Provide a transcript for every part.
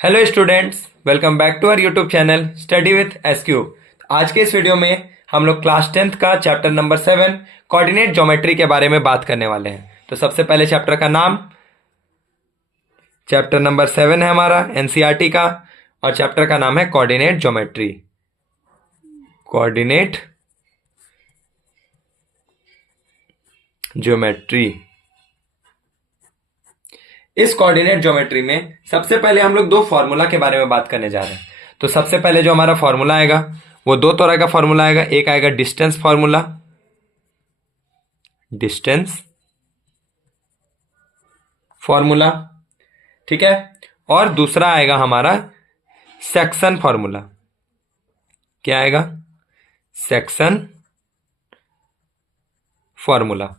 Hello students, welcome back to our YouTube channel study with SQ. आज के इस video में हम लोग क्लास 10th का चैप्टर नंबर 7 कोऑर्डिनेट ज्योमेट्री के बारे में बात करने वाले हैं। तो सबसे पहले चैप्टर का नाम, चैप्टर नंबर 7 है हमारा एनसीईआरटी का, और चैप्टर का नाम है कोऑर्डिनेट ज्योमेट्री। Coordinate geometry. इस कोऑर्डिनेट ज्योमेट्री में सबसे पहले हम लोग दो फॉर्मूला के बारे में बात करने जा रहे हैं। तो सबसे पहले जो हमारा फॉर्मूला आएगा वो दो तरह का फॉर्मूला आएगा। एक आएगा डिस्टेंस फॉर्मूला, डिस्टेंस फॉर्मूला, ठीक है। और दूसरा आएगा हमारा सेक्शन फॉर्मूला। क्या आएगा? Section formula.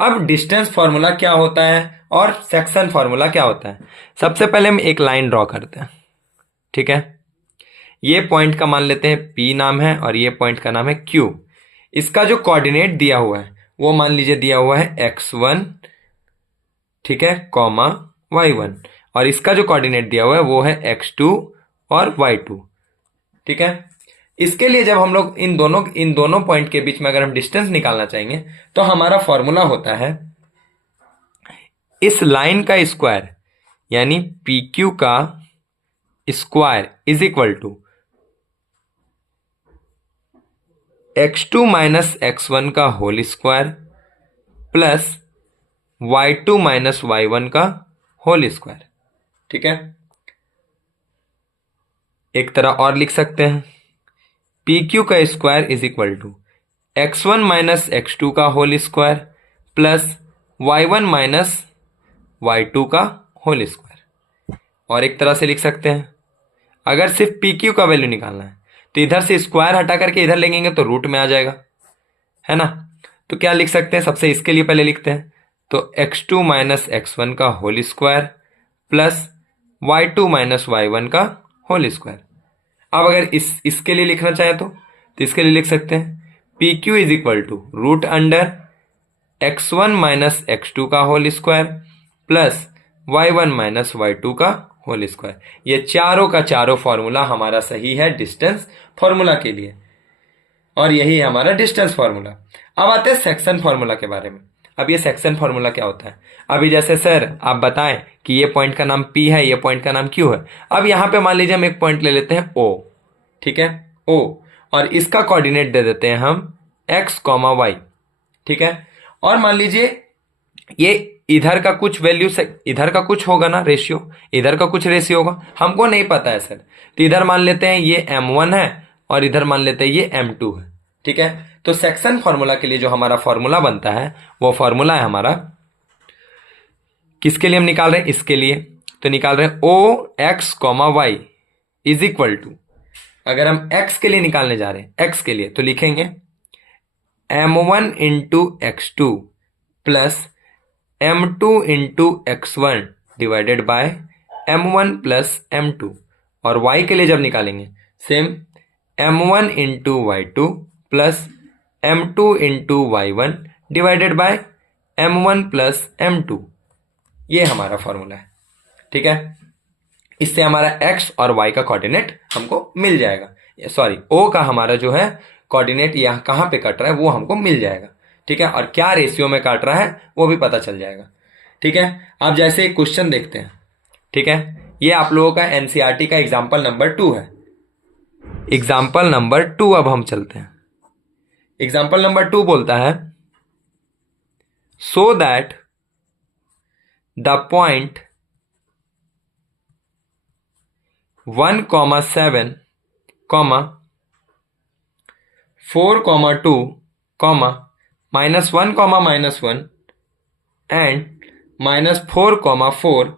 अब डिस्टेंस फॉर्मूला क्या होता है और सेक्शन फॉर्मूला क्या होता है, सबसे पहले हम एक लाइन ड्रॉ करते हैं, ठीक है। ये पॉइंट का मान लेते हैं P नाम है और ये पॉइंट का नाम है Q। इसका जो कोऑर्डिनेट दिया हुआ है वो मान लीजिए दिया हुआ है x1, ठीक है, कॉमा y1, और इसका जो कोऑर्डिनेट दिया हुआ है वो है x2 और y2, ठीक है। इसके लिए जब हम लोग इन दोनों पॉइंट के बीच में अगर हम डिस्टेंस निकालना चाहेंगे तो हमारा फॉर्मूला होता है इस लाइन का स्क्वायर, यानी PQ का square is equal to x2 minus x1 का whole square plus y2 minus y1 का होल स्क्वायर, ठीक है। एक तरह और लिख सकते हैं, PQ का square is equal to x1 minus x2 का whole square plus y1 minus y2 का होल स्क्वायर। और एक तरह से लिख सकते हैं, अगर सिर्फ PQ का वैल्यू निकालना है तो इधर से स्क्वायर हटा करके इधर लेंगे तो रूट में आ जाएगा, है ना। तो क्या लिख सकते हैं, सबसे इसके लिए पहले लिखते हैं, तो x2 माइनस x1 का whole square plus y2 minus y1 का होल स्क्वायर। अब अगर इसके लिए लिखना चाहे तो इसके लिए लिख सकते हैं PQ is equal to root under x1 minus x2 का whole square plus y1 minus y2 का होल स्क्वायर। ये चारों का चारों फॉर्मूला हमारा सही है डिस्टेंस फॉर्मूला के लिए, और यही है हमारा डिस्टेंस फॉर्मूला। अब आते हैं सेक्शन फॉर्मूला के बारे में। अब ये सेक्शन फॉर्मूला क्या होता है, अभी जैसे सर आप बताएं कि ये पॉइंट का नाम P है, ये पॉइंट का नाम Q है। अब यहां पे मान लीजिए हम एक पॉइंट ले लेते हैं O, ठीक है, O, और इसका कोऑर्डिनेट दे देते हैं हम x, y, ठीक है। और मान लीजिए ये इधर का कुछ वैल्यू से इधर का कुछ होगा ना रेशियो, इधर का कुछ रेशियो होगा, हमको नहीं पता है सर। तो इधर मान लेते हैं ये M1 है और इधर मान लेते हैं ये M2 है, ठीक है। तो सेक्शन फॉर्मूला के लिए जो हमारा फॉर्मूला बनता है वो फॉर्मूला है हमारा, किसके लिए हम निकाल रहे हैं, इसके लिए। तो निकाल रहे हैं OX, y is equal to, अगर हम x के लिए निकालने जा रहे हैं, x के लिए तो लिखेंगे M1 into x2 plus M2 into x1 divided by M1 plus M2। और y के लिए जब निकालेंगे same M1 into y2 plus M2 into y1 divided by M1 plus M2। ये हमारा फॉर्मूला है, ठीक है। इससे हमारा x और y का कोऑर्डिनेट हमको मिल जाएगा, सॉरी O का हमारा जो है कोऑर्डिनेट यहाँ कहाँ पे कट रहा है वो हमको मिल जाएगा, ठीक है। और क्या रेशियो में काट रहा है वो भी पता चल जाएगा, ठीक है। अब जैसे एक क्वेश्चन देखते हैं, ठीक है। ये आप लोगों का एनसीईआरटी का एग्जाम्पल नंबर 2 है। एग्जाम्पल नंबर 2 अब हम चलते हैं। एग्जाम्पल नंबर 2 बोलता है so that the point 1,7, 4,2, -1, -1 and -4,4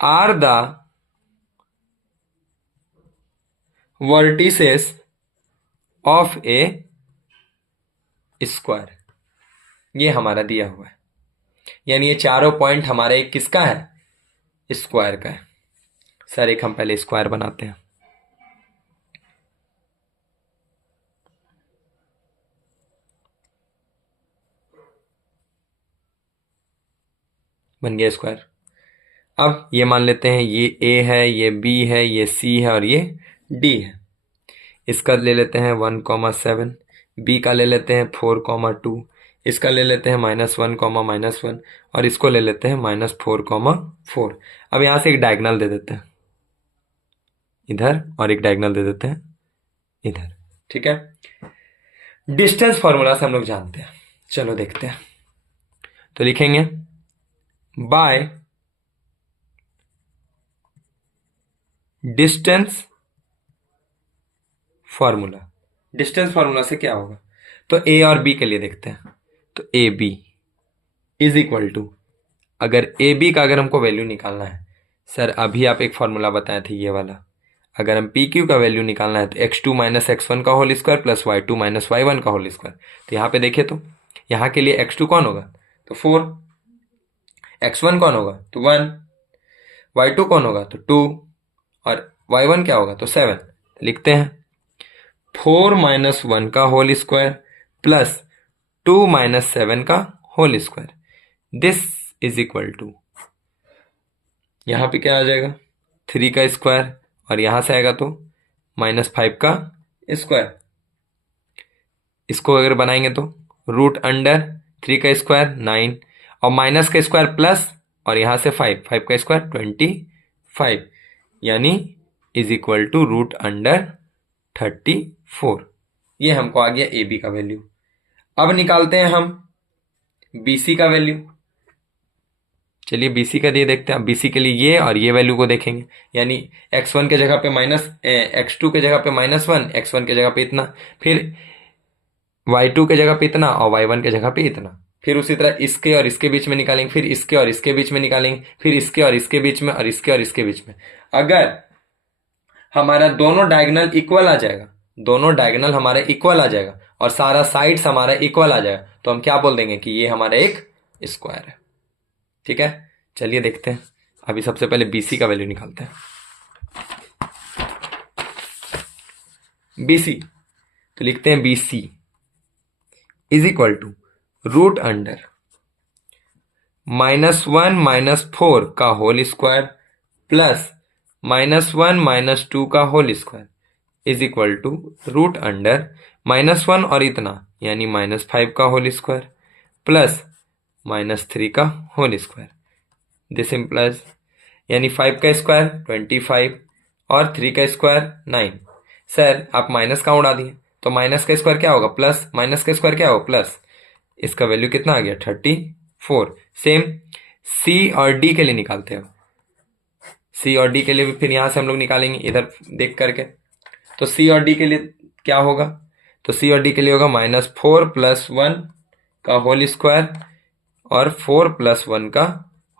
are the vertices of a square। ये हमारा दिया हुआ है, यानी ये चारों पॉइंट हमारे किसका है, स्क्वायर का है। सर एक हम पहले स्क्वायर बनाते हैं, बन गया स्क्वायर। अब ये मान लेते हैं ये ए है, ये बी है, ये सी है और ये डी है। इसका ले लेते हैं 1,7, बी का ले लेते हैं 4,2, इसका ले लेते हैं -1, और इसको ले लेते हैं -4,4। अब यहाँ से एक डायगोनल दे देते हैं इधर और एक डायगोनल दे देते हैं इधर। ठीक है, डिस्टेंस फॉर्मूला से हम लोग जानते हैं, चलो देखते हैं। तो लिखेंगे by distance formula. Distance formula से क्या होगा, तो ए और बी के लिए देखते हैं। तो A B is equal to, अगर ए बी का अगर हमको वैल्यू निकालना है, सर अभी आप एक फॉर्मूला बताए थे ये वाला, अगर हम पी क्यू का वैल्यू निकालना है तो x2 माइनस एक्स का whole square plus y2 minus Y का होल स्क्वायर। तो यहाँ पे देखिए, तो यहाँ के लिए x2 कौन होगा, तो 4, x1 कौन होगा, तो 1, y2 कौन होगा, तो 2, और y1 क्या होगा, तो 7। लिखते हैं 4 माइनस 1 का होल स्क्वायर प्लस 2 माइनस 7 का whole square, this is equal to, यहां पे क्या आ जाएगा 3 का स्क्वायर, और यहां से आएगा तो -5 का स्क्वायर। इसको अगर बनाएंगे तो रूट अंडर 3 का स्क्वायर 9, और माइनस का स्क्वायर प्लस, और यहां से 5 का स्क्वायर 25, यानी is equal to root under 34। ये हमको आ गया ए बी का वैल्यू। अब निकालते हैं हम बी सी का वैल्यू। चलिए बी सी का लिए देखते हैं। बी सी के लिए ये और ये वैल्यू को देखेंगे, यानी x1 के जगह पे x2 के जगह पे -1, x1 के जगह पे इतना, फिर y2 के जगह पे इतना और y1 के जगह पे इतना, फिर उसी तरह इसके और इसके बीच में निकालेंगे, फिर इसके और इसके बीच में निकालेंगे, फिर इसके और इसके बीच में, और इसके और इसके बीच में। अगर हमारा दोनों डायगोनल इक्वल आ जाएगा, दोनों डायगोनल हमारा इक्वल आ जाएगा और सारा साइड्स हमारा इक्वल आ जाएगा, तो हम क्या बोल देंगे कि ये हमारा एक स्क्वायर है। ठीक है, चलिए देखते हैं। अभी सबसे पहले बीसी का वैल्यू निकालते हैं। बीसी, तो लिखते हैं BC is equal to root under -1 - 4 का होल स्क्वायर प्लस -1 - 2 का whole square is equal to root under -1 और इतना यानी -5 का होल स्क्वायर प्लस -3 का होल स्क्वायर। दिस इम्प्लाइज, यानी 5 का स्क्वायर 25 और 3 का स्क्वायर 9। सर आप माइनस का उड़ा दिए, तो माइनस का स्क्वायर क्या होगा, प्लस, माइनस का स्क्वायर क्या होगा, प्लस। इसका वैल्यू कितना आ गया 34। सेम सी और डी के लिए निकालते हैं। सी और डी के लिए भी फिर यहां से हम लोग निकालेंगे इधर देख करके। तो सी और डी के लिए क्या होगा, तो सी और डी के लिए होगा -4 + 1 का होल स्क्वायर और 4 + 1 का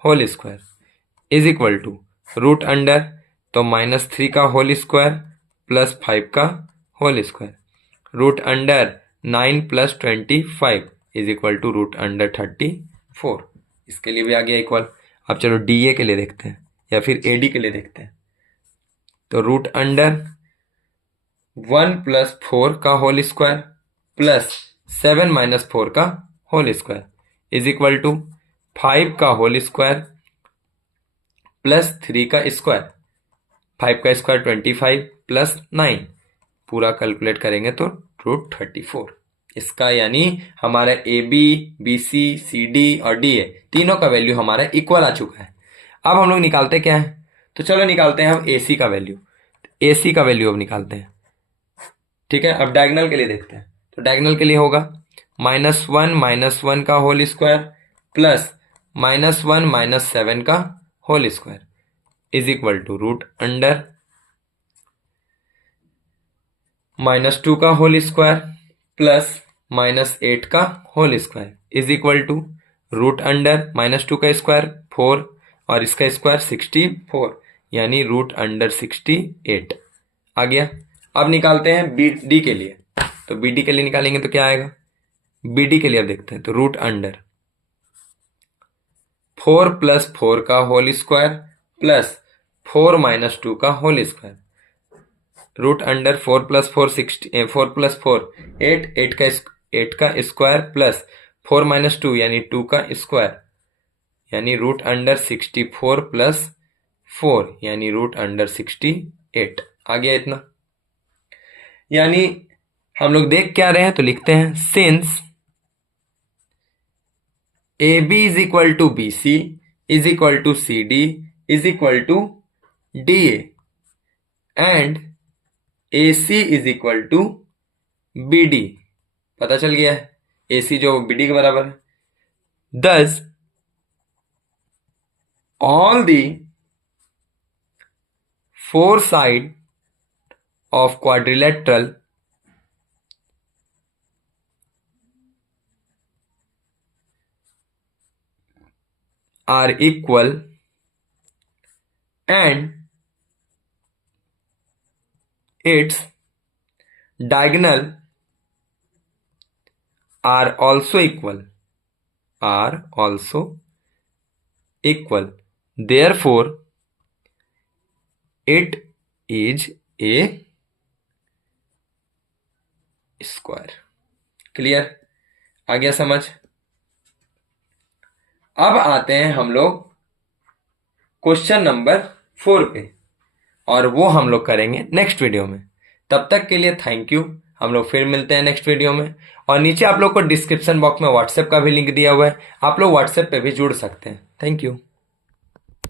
whole square is equal to root under, तो -3 का होल स्क्वायर प्लस 5 का whole square, root under 9 + 25 is equal to root under 34। इसके लिए भी आ गया इक्वल। अब चलो डी ए के लिए देखते हैं या फिर ए डी के लिए देखते हैं। तो रूट अंडर 1 + 4 का होल स्क्वायर प्लस 7 - 4 का whole square is equal to 5 का होल स्क्वायर प्लस 3 का स्क्वायर, 5 का स्क्वायर 25 प्लस 9, पूरा कैलकुलेट करेंगे तो रूट 34। इसका यानी हमारा A B, B C, C D और डी ए तीनों का वैल्यू हमारा इक्वल आ चुका है। अब हम लोग निकालते क्या है, तो चलो निकालते हैं हम ए सी का वैल्यू। ए सी का वैल्यू अब निकालते हैं। ठीक है, अब डायगोनल के लिए देखते हैं। तो डायगोनल के लिए होगा -1 - 1 का होल स्क्वायर प्लस -1 - 7 का whole square is equal to root under -2 का होल स्क्वायर प्लस -8 का whole square is equal to root under -2 का स्क्वायर 4 और इसका स्क्वायर 64, यानी रूट अंडर 68 आ गया। अब निकालते हैं बी डी के लिए। तो बी डी के लिए निकालेंगे तो क्या आएगा, बी डी के लिए अब देखते हैं। तो रूट अंडर 4 + 4 का होल स्क्वायर प्लस 4 - 2 का होल स्क्वायर, रूट अंडर 4 + 4 60, 4 + 4 8, 8 का स्क्वायर प्लस 4 - 2 यानी 2 का स्क्वायर, यानी √64 प्लस 4 यानी √68 आ गया इतना। यानी हम लोग देख क्या रहे हैं, तो लिखते हैं since A B is equal to B C is equal to C D is equal to D and A C is equal to B D. पता चल गया है ए सी जो बी डी के बराबर है। दस all the four side of quadrilateral are equal and its diagonal are also equal, therefore it is a square. Clear, आ गया समझ। अब आते हैं हम लोग क्वेश्चन नंबर 4 पे, और वो हम लोग करेंगे नेक्स्ट वीडियो में। तब तक के लिए थैंक यू। हम लोग फिर मिलते हैं नेक्स्ट वीडियो में। और नीचे आप लोग को डिस्क्रिप्शन बॉक्स में व्हाट्सएप का भी लिंक दिया हुआ है, आप लोग व्हाट्सएप पे भी जुड़ सकते हैं। Thank you.